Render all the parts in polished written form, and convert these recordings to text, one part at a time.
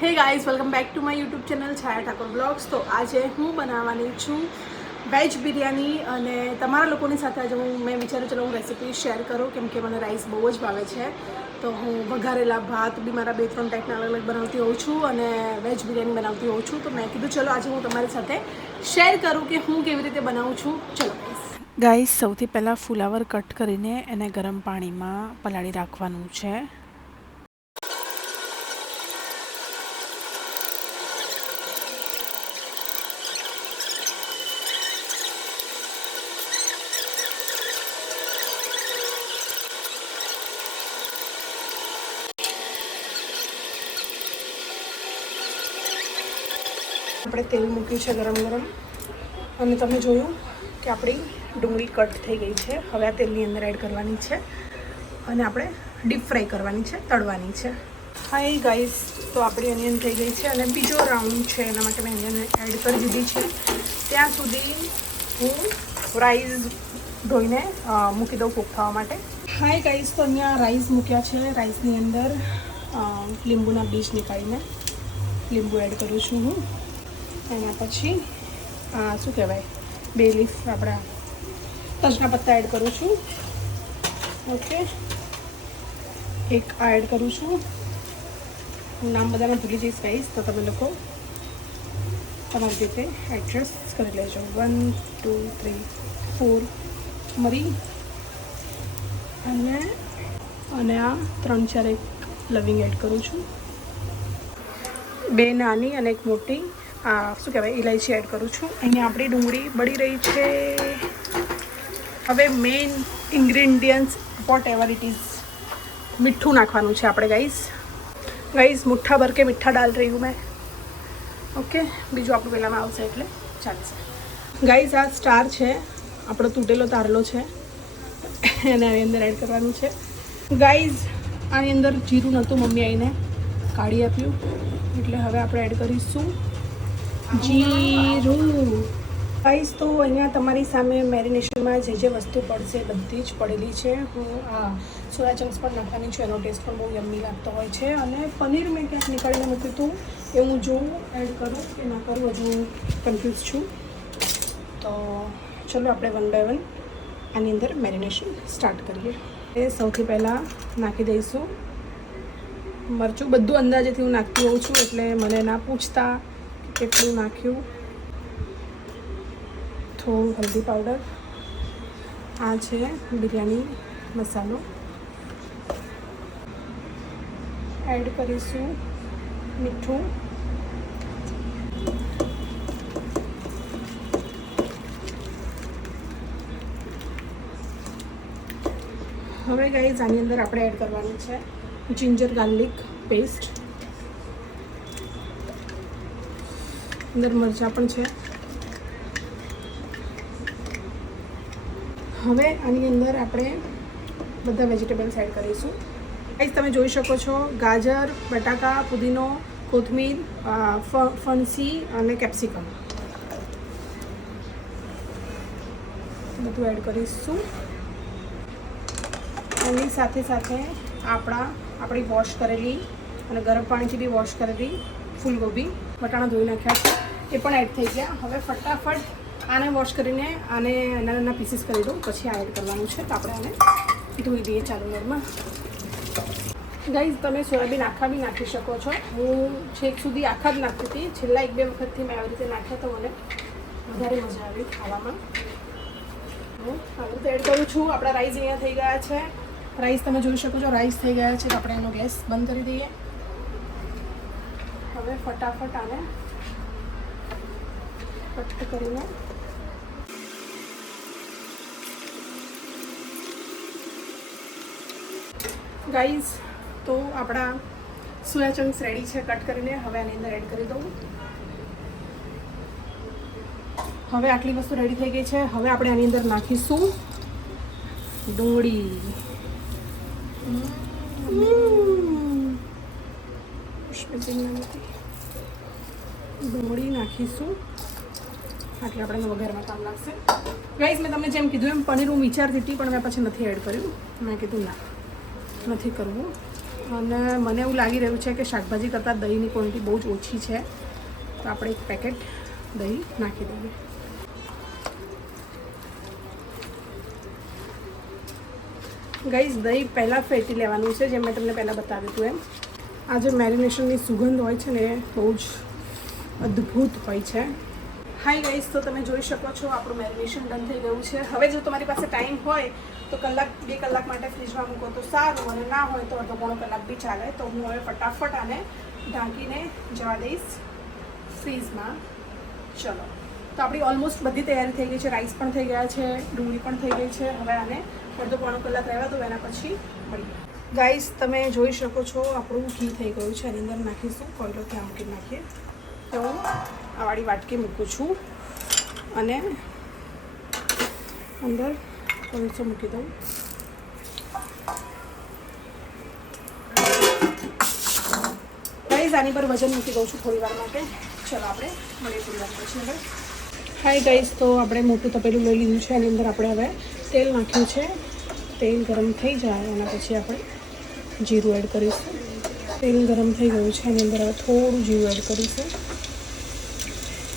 Hey guys, welcome back to my YouTube channel Chhaya Thakor blogs. તો આજે હું બનાવવાની છું વેજ બિરયાની અને તમારા લોકોની સાથે આજે મેં વિચાર્યું ચલો હું રેસીપી શેર કરું, કેમ કે મને રાઈસ બહુ જ ભાવે છે. તો હું વઘારેલા ભાત બી મારા 2-3 ટાઈપના અલગ અલગ બનાવતી હોઉં છું અને વેજ બિરયાની બનાવતી હોઉં છું. તો મેં કીધું ચલો આજે હું તમારી સાથે શેર કરું કે હું કેવી રીતે બનાવું છું. ચલો ગાઈઝ, સૌથી પહેલાં ફુલાવર કટ કરીને એને ગરમ પાણીમાં પલાળી રાખવાનું છે. આપણે તેલ મૂક્યું છે ગરમ અને તમે જોયું કે આપણી ડુંગળી કટ થઈ ગઈ છે. હવે આ તેલની અંદર એડ કરવાની છે અને આપણે ડીપ ફ્રાય કરવાની છે, તળવાની છે. હાય ગાઈસ, તો આપણી ઓનિયન થઈ ગઈ છે અને બીજો રાઉન્ડ છે એના માટે મેં ઓનિયન એડ કરી દીધી છે. ત્યાં સુધી હું રાઈસ ધોઈને મૂકી દઉં કૂક થવા માટે. હાય ગાઈસ, તો અહીંયા રાઈસ મૂક્યા છે. રાઈસની અંદર લીંબુના બીજ નીકાળીને લીંબુ એડ કરું છું હું. એના પછી શું કહેવાય, બે લીફ આપણા તજના પત્તા એડ કરું છું. ઓકે, એક આ એડ કરું છું. હું નામ બધાને ભૂલી જઈશ ગાઈસ, તો તમે લોકો તમારી રીતે એડજસ્ટ કરી લેજો. 1 2 3 4 મરી અને આ 3-4 એક લવિંગ એડ કરું છું. 2 નાની અને એક મોટી શું કહેવાય ઇલાયચી એડ કરું છું. અહીંયા આપણી ડુંગળી બળી રહી છે. હવે main ingredients whatever it is, મીઠું નાખવાનું છે આપણે ગાઈઝ. મુઠ્ઠા ભર કે મીઠા ડાલ રહી હું મેં. ઓકે, બીજું આપણું પહેલાંમાં આવશે એટલે ચાલશે. ગાઈઝ, આ સ્ટાર છે આપણો તૂટેલો તારલો છે, એને આની અંદર એડ કરવાનું છે. ગાઈઝ, આની અંદર જીરું નહોતું, મમ્મી આવીને કાઢી આપ્યું, એટલે હવે આપણે એડ કરીશું જીરું. ગાઈઝ, તો અહીંયા તમારી સામે મેરિનેશનમાં જે વસ્તુ પડશે બધી જ પડેલી છે. હું સોયા ચંક્સ પણ નાખવાની છું, એનો ટેસ્ટ પણ બહુ યમ્મી લાગતો હોય છે. અને પનીર મેં ક્યાંક નીકાળીને મૂક્યું હતું, એ હું જોઉં એડ કરું કે ના કરું, હજુ હું કન્ફ્યુઝ છું. તો ચલો આપણે 1 by 1 આની અંદર મેરિનેશન સ્ટાર્ટ કરીએ. એ સૌથી પહેલાં નાખી દઈશું મરચું. બધું અંદાજેથી હું નાખતી હોઉં છું, એટલે મને ના પૂછતા કેટલું નાખ્યું. થોડું હલ્દી પાવડર, આ છે બિરયાની મસાલો, એડ કરીશું મીઠું, હવે ગાઈઝ આની અંદર આપણે એડ કરવાની છે જિંજર ગાર્લિક પેસ્ટ. અંદર મરચાં પણ છે. હવે આની અંદર આપણે બધા વેજીટેબલ્સ એડ કરીશું. ગાઈઝ, તમે જોઈ શકો છો ગાજર, બટાકા, પુદીનો, કોથમીર, ફણસી અને કેપ્સિકમ બધું એડ કરીશું. એની સાથે સાથે આપણી વોશ કરેલી અને ગરમ પાણીથી બી વોશ કરેલી ફૂલગોબી, વટાણા ધોઈ નાખ્યા છે, એ પણ એડ થઈ ગયા. હવે ફટાફટ આને વોશ કરીને આને નાના પીસીસ કરી દઉં, પછી આ એડ કરવાનું છે. તો આપણે આને ધોઈ દઈએ ચાલુ નળમાં. ગાઈઝ, તમે સોયાબીન આખા બી નાખી શકો છો. હું છેક સુધી આખા જ નાખતી હતી. છેલ્લા 1-2 વખતથી મેં આવી રીતે નાખ્યા, તો મને વધારે મજા આવી ખાવામાં. હું આવી રીતે એડ કરું છું. આપણા રાઈસ અહીંયા થઈ ગયા છે. રાઈસ તમે જોઈ શકો છો, રાઈસ થઈ ગયા છે. તો આપણે એનો ગેસ બંધ કરી દઈએ. હવે ફટાફટ આને કટ કરીને ગાઈઝ, તો આપણા સોયા ચંક્સ રેડી છે કટ કરીને. હવે આની અંદર એડ કરી દઉં. હવે આટલી વસ્તુ રેડી થઈ ગઈ છે. હવે આપણે આની અંદર નાખીશું ડુંગળી. ડુંગળી નાખીશું, આટલે આપણે વઘારમાં કામ લાગશે. ગાઈઝ, મેં તમને જેમ કીધું એમ પનીર હું વિચારતી હતી, પણ મેં પછી નથી એડ કર્યું. મેં કીધું ના, નથી કરવું. અને મને એવું લાગી રહ્યું છે કે શાકભાજી કરતાં દહીંની ક્વોન્ટિટી બહુ જ ઓછી છે, તો આપણે એક પેકેટ દહીં નાખી દઈએ. ગાઈસ, દહીં પહેલાં ફેટી લેવાનું છે, જેમ મેં તમને પહેલાં બતાવ્યું હતું એમ. આ જે મેરિનેશનની સુગંધ હોય છે ને એ બહુ જ અદ્ભુત હોય છે. હાય ગાઈસ, તો તમે જોઈ શકો છો આપણું મેરિનેશન ડન થઈ ગયું છે. હવે જો તમારી પાસે ટાઈમ હોય તો 1-2 કલાક માટે ફ્રીજમાં મૂકો તો સારું, અને ના હોય તો અડધો પોણો કલાક બી ચાલે. તો હું હવે ફટાફટ આને ઢાંકીને જવા દઈશ ફ્રીઝમાં. ચલો, તો આપણી ઓલમોસ્ટ બધી તૈયારી થઈ ગઈ છે. રાઈસ પણ થઈ ગયા છે, ડુંગળી પણ થઈ ગઈ છે. હવે આને અડધો પોણો કલાક રહેવા દો, એના પછી મળીએ. ગાઈસ, તમે જોઈ શકો છો આપણું ઘી થઈ ગયું છે. એની અંદર નાખીશું કોયલો, ત્યાં મૂકી નાખીએ. તો હું આ વાળી વાટકી મૂકું છું અને અંદર કોલસો મૂકી દઉં. ગાઈસ, આની પર વજન મૂકી દઉં છું થોડી વાર માટે. ચલો, આપણે મળીએ થોડી વાર પછી. હવે હાય ગાઈસ, તો આપણે મોટું તપેલું લઈ લીધું છે. એની અંદર આપણે હવે તેલ નાખ્યું છે. તેલ ગરમ થઈ જાય એના પછી આપણે જીરું એડ કરીશું. તેલ ગરમ થઈ ગયું છે. એની અંદર હવે થોડું જીરું એડ કરીશું.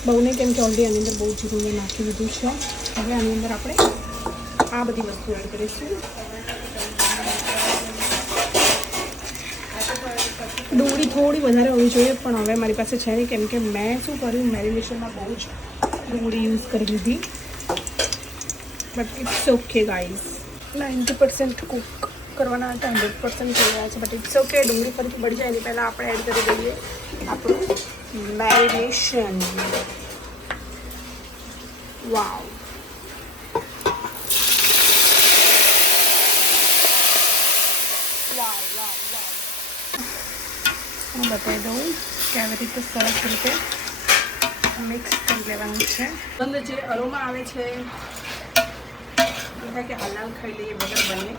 બહુ નહીં, કેમ કે ઓલરેડી આની અંદર બહુ જીરું મેં નાખી દીધું છે. હવે આની અંદર આપણે આ બધી વસ્તુ એડ કરીશું. ડુંગળી થોડી વધારે હોવી જોઈએ, પણ હવે મારી પાસે છે નહીં, કેમ કે મેં શું કર્યું, મેરિનેશનમાં બહુ જ ડુંગળી યુઝ કરી લીધી. But it's okay guys, 90% cook કરવાના હતા, 100% થઈ ગયા છે. But it's okay. ડુંગળી ફરીથી બળી જાય એની પહેલાં આપણે એડ કરી દઈએ આપણું મેરિનેશન. વાવ, વાવ વાવ વાવ. હું બતાવી દઉં કે આવી રીતે સરસ રીતે મિક્સ કરી લેવાનું છે. અંદર જે અરોમા આવે છે એ થાય કે હલાલ ખાઈ લઈએ વગર બને.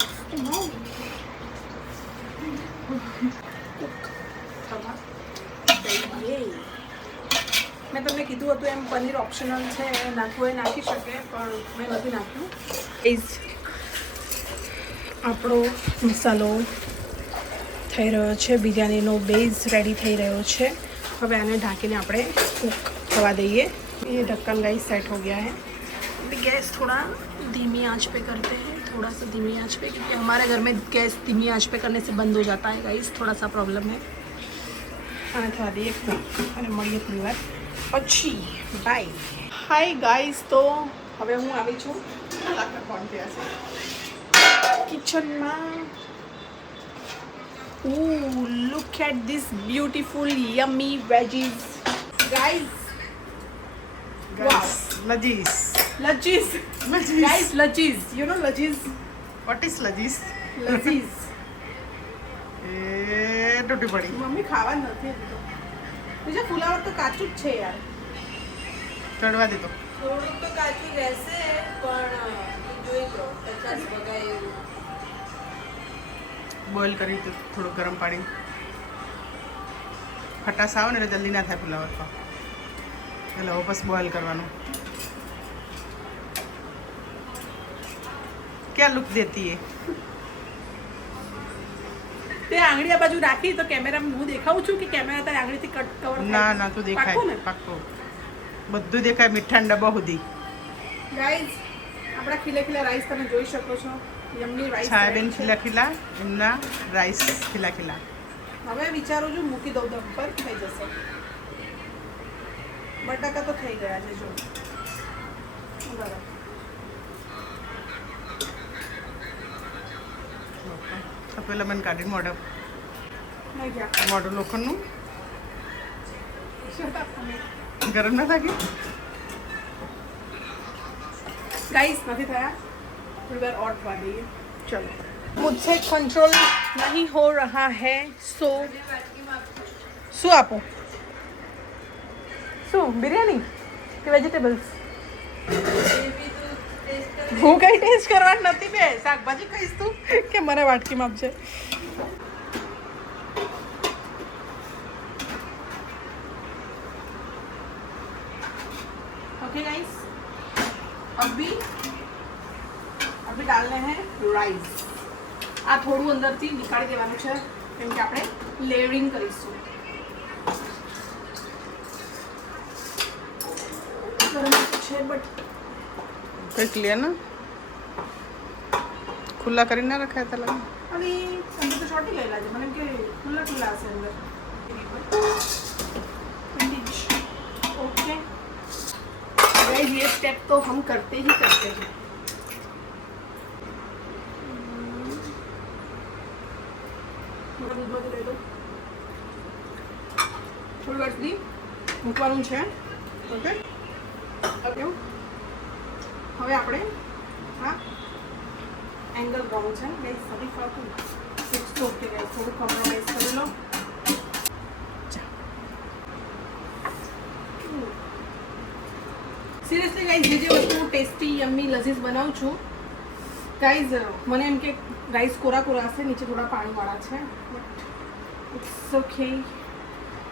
મેં તમને કીધું હતું એમ, પનીર ઓપ્શનલ છે, નાખવું એ નાખી શકે, પણ મેં નથી નાખ્યું. આપણો મસાલો થઈ રહ્યો છે, બિરયાનીનો બેઝ રેડી થઈ રહ્યો છે. હવે આને ઢાંકીને આપણે કૂક થવા દઈએ. ये ढक्कन गाइस सेट हो गया है. अभी गैस थोड़ा धीमी आंच पे करते हैं, थोड़ा सा धीमी आंच पे, क्योंकि हमारे घर में गैस धीमी आंच पे करने से बंद हो जाता है गाइस, थोड़ा सा प्रॉब्लम है. આને થવા દઈએ અને મળીએ થોડી વાર પછી. બાય. હાય ગાઈસ, તો હવે હું આવી છું કિચનમાં. Ooh, look at this beautiful yummy veggies, guys. Wow, Lajis. Lajis. Guys, Lajis. You know Lajis? What is Lajis? Lajis. એ તૂટી પડી. મમ્મી ખાવા નથી દીધો. બીજા ફુલાવર તો કાચું જ છે યાર. ચડવા દે તો. થોડુંક તો કાચું રહેશે, પણ જોઈ લો 50 વગાય એવું. બોઇલ કરી તો થોડું ગરમ પાણી. ખટાશ આવે ને એટલે જલ્દી ના થાય ફુલાવર તો. એટલે હવે બસ બોઇલ કરવાનું. ક્યાં લુક દેતી હે? તે આંગળી આ બાજુ રાખી તો કેમેરામાં હું દેખાવું છું કે કેમેરા તારી આંગળીથી કટ કવર થાય? ના ના, તો દેખાય પાક્કો. બધું દેખાય, મીઠા ડબ્બા સુધી. ગાઈઝ, આપણા ખીલા ખીલા રાઈસ તમે જોઈ શકો છો. Yummy rice. છાયાબેન ખીલા ખીલા, એમના રાઈસ ખીલા ખીલા. હવે વિચારું છું મૂકી દઉં દમ પર, થઈ જશે. બટાકા તો થઈ ગયા છે, જો. બરાબર. પેલા મને કાઢીને મોઢા નહીં ગયા. મોઢું લોખંડનું Shut up, મમ્મી. ગરમ ના થાકી. गाइस नहीं था थोड़ी बार और खवा दीजिए. चलो, मुझसे कंट्रोल नहीं हो रहा है, सो आपो बिरयानी કે વેજીટેબલ્સ? હું કઈ ટેસ્ટ કરવા નથી બે, શાકભાજી ખાઈશ તું કે મને વાટકીમાં આપજે. ओके गाइस, अभी डालने हैं राइस. આ થોડું અંદરથી નીકાળી દેવાનું છે, કેમ કે આપણે લેયરિંગ કરીશું. ગરમ છે બટ કંઈક લે ને ખુલ્લા કરી ના રખાય તો લાગે. અને અંદર તો શોર્ટી ગયેલા છે મને કે ખુલ્લા ખુલ્લા હશે અંદર. ओके गाइस ये स्टेप तो हम करते ही करते हैं. થોડી વાર સુધી મૂકવાનું છે. ઓકે હવે આપણે હા એંગલ બ્રાઉન છે ગાઈસ સभी ફાતું ઇટ્સ ઓકે ગાઈસ થોડું કોમ્પ્રોમાઇઝ કરી લો. સિરિયસલી ગાઈઝ જે વસ્તુ હું ટેસ્ટી યમ્મી લઝીઝ બનાવું છું ગાઈઝ મને એમ કે રાઈસ કોરા કોરા હશે નીચે થોડા પાણીવાળા છે બટ इट्स ओके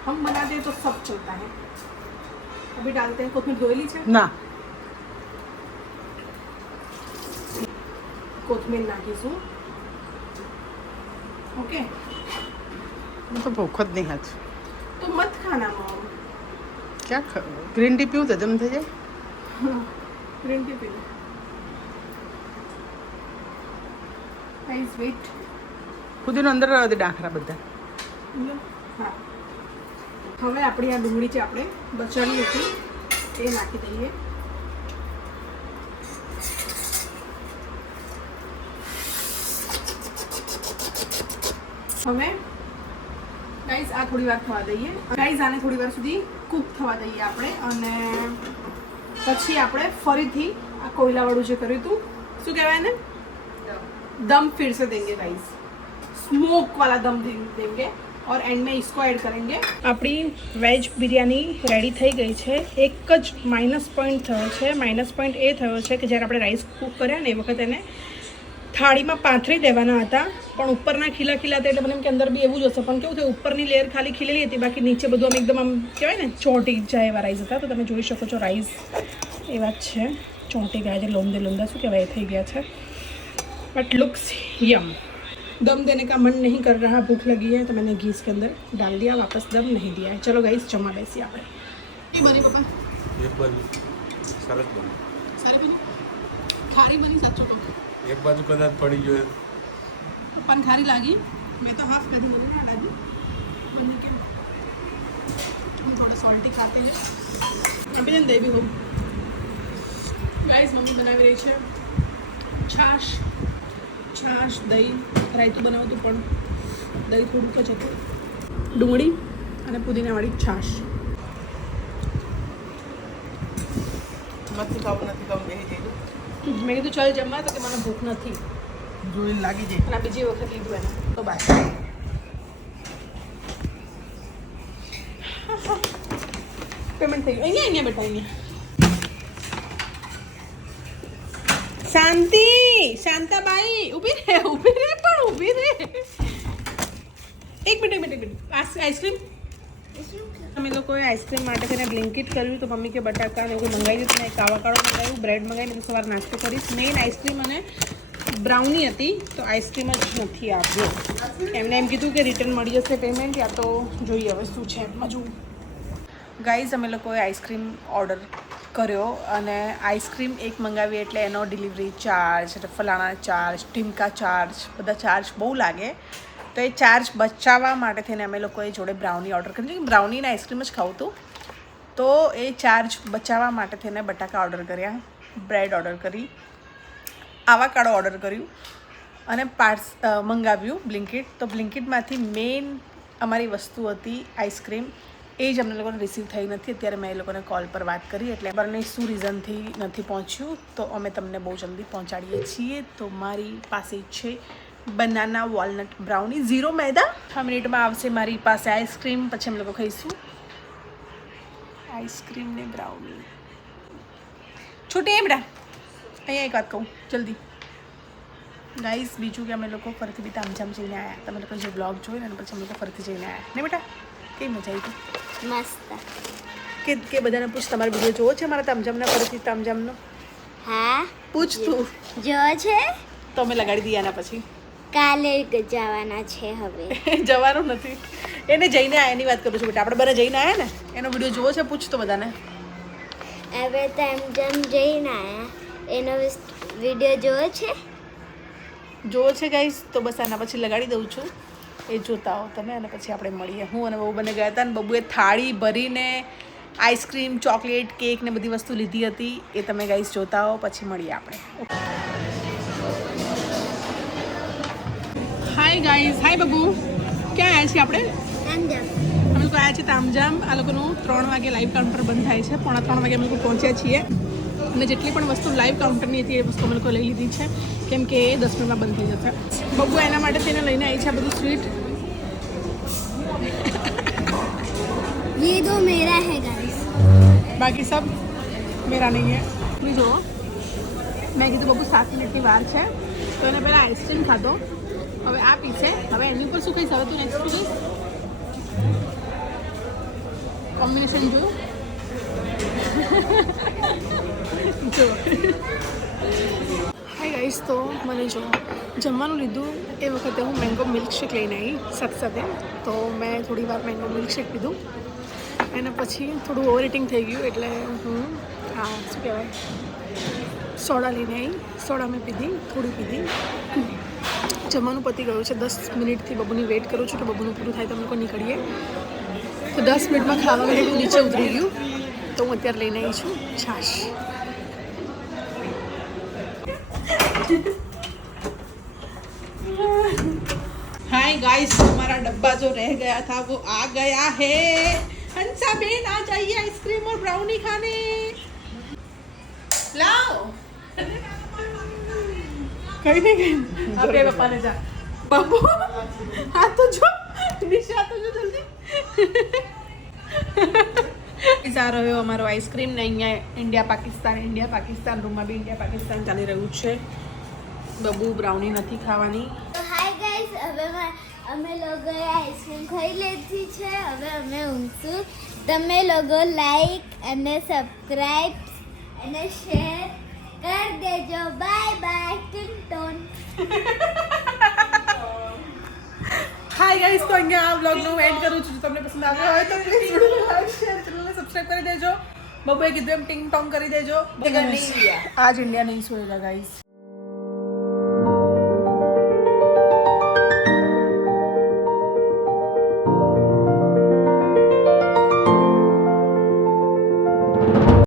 हम बनाते हैं तो सब चलता है. अभी डालते हैं कोथमीर धोएली છે ના કોથમીર નાખીશું. ઓકે હું તો ભૂખ જ નહીં હાથ. તો મત ખાના મમ ક્યાં ગ્રીન ટી પીવું તો જમ થઈ જાય. ગ્રીન ટી પી લો. Guys wait. ખુદીનો અંદર રહેવા દે ડાંખરા બધા. હા હવે આપણી આ ડુંગળી છે આપણે બચાવી હતી એ નાખી દઈએ. હવે ગાઈઝ આ થોડી વાર થવા દઈએ. ગાઈઝ આને થોડી વાર સુધી કૂક થવા દઈએ આપણે અને પછી આપણે ફરીથી આ કોયલાવાળું જે કર્યું હતું શું કહેવાય ને दम फिर से देंगे गाइस स्मोक वाला दम देंगे और एंड में इसको ऐड करेंगे. આપણી વેજ બિરયાની રેડી થઈ ગઈ છે. એક જ માઇનસ પોઈન્ટ થયો છે. માઇનસ પોઈન્ટ એ થયો છે કે જ્યારે આપણે રાઈસ કૂક કર્યા ને એ વખત એને થાળીમાં પાથરી દેવાના હતા પણ ઉપરના ખીલા ખીલા હતા એટલે મને એમ કે અંદર બી એવું જ હશે પણ કેવું થયું ઉપરની લેયર ખાલી ખીલેલી હતી બાકી નીચે બધું આમ એકદમ આમ કહેવાય ને ચોંટી જાય એવા રાઈસ હતા. તો તમે જોઈ શકો છો રાઈસ એવા જ છે ચોંટી ગયા છે લોંદા શું કહેવાય થઈ ગયા છે बट लुक्स यम. दम देने का मन नहीं कर रहा भूख लगी है तो मैंने घी इसके अंदर डाल दिया वापस दम नहीं दिया है. चलो गाइस जमा बैसी આપણે બની પપ્પા એક બાજુ સરસ બની સારી બની ખારી બની સાચો કહું એક બાજુ કદાચ પડી ગયો પપ્પાને ખારી લાગી मैं तो हाफ कभी मुझे ना लगी बनी के हम थोड़ा सॉल्टी खाते हैं अभी जन देवी हो गाइस मम्मी बनाવી રહી છે છાશ દહીં રાયતું બનાવતું પણ દહીં થોડુંક જ હતું. ડુંગળી અને પુદીનાવાળી છાશ. નથી ખાવું બેસી જઈશું. મેં કીધું ચાલ જમવા તો કે મને ભૂખ નથી જોઈને લાગી જાય. અને આ બીજી વખત લીધું એને તો બાય. પેમેન્ટ થઈ ગયું અહીંયા બેટા અહીંયા શાંતિ શાંતાબાઈ ઊભી રહે પણ ઊભી રહે. એક મિનિટ આઈસ્ક્રીમ અમે લોકોએ આઈસ્ક્રીમ માટે તેને બ્લિંકિટ કર્યું તો મમ્મી કે બટાકા ને એવું મંગાવી દીધું. મેં કાવાકાળો મંગાવ્યું બ્રેડ મંગાવી મેં સવાર નાસ્તો કરીશ. મેઇન આઈસ્ક્રીમ અને બ્રાઉની હતી તો આઈસ્ક્રીમ જ નથી આપ્યો. એમને એમ કીધું કે રિટર્ન મળી જશે પેમેન્ટ યા તો જોઈએ હવે શું છે હજુ. ગાઈઝ અમે લોકોએ આઈસ્ક્રીમ ઓર્ડર કર્યો અને આઈસ્ક્રીમ એક મંગાવી એટલે એનો ડિલિવરી ચાર્જ ફલાણા ચાર્જ ટીમકા ચાર્જ બધા ચાર્જ બહુ લાગે તો એ ચાર્જ બચાવવા માટે થઈને અમે લોકોએ જોડે બ્રાઉની ઓર્ડર કરી. બ્રાઉનીને આઈસ્ક્રીમ જ ખાવું હતું તો એ ચાર્જ બચાવવા માટે થઈને બટાકા ઓર્ડર કર્યા, બ્રેડ ઓર્ડર કરી, આવાકાડો ઓર્ડર કર્યું અને મંગાવ્યું બ્લિંકિટ. તો બ્લિંકિટમાંથી મેઇન અમારી વસ્તુ હતી આઈસ્ક્રીમ. એ જ અમને લોકોને રિસીવ થઈ નથી. અત્યારે મેં એ લોકોને કોલ પર વાત કરી એટલે બંને શું રીઝનથી નથી પહોંચ્યું તો અમે તમને બહુ જલ્દી પહોંચાડીએ છીએ. તો મારી પાસે છે બનાના વોલનટ બ્રાઉની 0 મેદા. 6 મિનિટમાં આવશે મારી પાસે આઈસ્ક્રીમ. પછી અમે લોકો ખાઈશું આઈસ્ક્રીમ ને બ્રાઉની. છૂટી એ બેટા અહીંયા એક વાત કહું જલ્દી ગાઈસ. બીજું કે અમે લોકો ફરીથી બી તામઝામ જઈને આવ્યા. તમે લોકો જે બ્લોગ જોયું ને પછી અમે લોકો ફરીથી જઈને આવ્યા ને બેટા. કેવી મજા આવી હતી? મસ્ત. કે બધાને પૂછ તમારો વિડીયો જોવો છે મારા તામઝામના ફરીથી તામઝામનો? હા પૂછ તું જો છે તો અમે લગાડી દઈએ આના પછી. કાલે જવાના છે હવે. જવાનું નથી, એને જઈને આયા એની વાત કરું છું બેટા. આપણે બંને જઈને આયા ને, એનો વિડીયો જોવો છે? પૂછતો બધાને. હવે તેમ જેમ જઈને આયા એનો વિડીયો જોયો છે. જોવો છે ગાઈસ, તો બસ આના પછી લગાડી દઉં છું, એ જોતા હો તમે, અને પછી આપણે મળીએ. હું અને બબુ બંને ગયા હતા, અને બબુએ થાળી ભરીને આઈસ્ક્રીમ, ચોકલેટ, કેક ને બધી વસ્તુ લીધી હતી. એ તમે ગાઈસ જોતા હો, પછી મળીએ આપણે. હાય ગાઈસ, હાય બબુ, ક્યાં આવ્યા છીએ આપણે? તેમ જેમ અમે લોકો આવ્યા છીએ તામજામ. આ લોકોનું 3 વાગે લાઈવ કાઉન્ટર બંધ થાય છે. 3:45 વાગે અમે લોકો પહોંચ્યા છીએ, અને જેટલી પણ વસ્તુ લાઈવ કાઉન્ટરની હતી એ વસ્તુ અમે લોકો લઈ લીધી છે, કેમ કે એ 10 મિનિટમાં બંધ થઈ જશે. બબુ એના માટે તેને લઈને આવી છે આ બધું સ્વીટ. ये दो मेरा है गाइस. બાકી સબ મેરા નહીં હે. તમે જુઓ, મેં કીધું બબુ 7 મિનિટની વાર છે, તો એને પહેલાં આઈસ્ક્રીમ ખાધો, હવે આ પીશે. હવે એની ઉપર શું કહીશ? હવે તું નેક્સ્ટ કહીશ કોમ્બિનેશન જોયું જો. હાય ગાઈસ, તો મને જો જમવાનું લીધું એ વખતે હું મેંગો મિલ્કશેક લઈને આવી સાથે સાથે, તો મેં થોડી વાર મેંગો મિલ્કશેક પીધું. એના પછી થોડું ઓવર ઇટિંગ થઈ ગયું, એટલે હું શું કહેવાય, સોડા લઈને આવી. સોડા મેં પીધી, થોડી પીધી. જમવાનું પતી ગયું છે. 10 મિનિટથી બબુની વેઇટ કરું છું કે બબુનું પૂરું થાય તો અમે લોકો નીકળીએ. તો 10 મિનિટમાં ખાવાનું બધું નીચે ઉતરી ગયું, તો હું અત્યારે લઈને આવી છું છાશ. हाय गाइस, हमारा डब्बा जो रह गया था वो आ गया है. हंसा बेन आ जाइए आइसक्रीम और ब्राउनी खाने. लाओ. कहीं नहीं अपने पापा ने जा. बाबू हाथ तो जो निशा तो जो जल्दी आ રહ્યો અમારો આઈસ્ક્રીમ ને અહીંયા ઇન્ડિયા પાકિસ્તાન રૂમમાં બી ઇન્ડિયા પાકિસ્તાન ચાલી રહ્યું છે. બબુ બ્રાઉની નથી ખાવાની. તો હાય ગાઈસ, હવે અમે લોકોએ આઈસ્ક્રીમ ખાઈ લીધી છે. હવે અમે ઊંઘશું. તમે લોકો લાઈક અને સબસ્ક્રાઈબ અને શેર કરી દેજો. બાય બાય ટિંટોન. હાય ગાઈસ, તો અહીંયા આ વ્લોગનું એન્ડ કરું છું. તમને પસંદ આવ્યો હોય તો પ્લીઝ વિડીયો લાઈક શેર ચેનલને સબસ્ક્રાઇબ કરી દેજો. બબુએ કીધું એમ ટિંગ ટોંગ કરી દેજો. नहीं लिया. आज इंडिया नहीं सोएगा गाइस.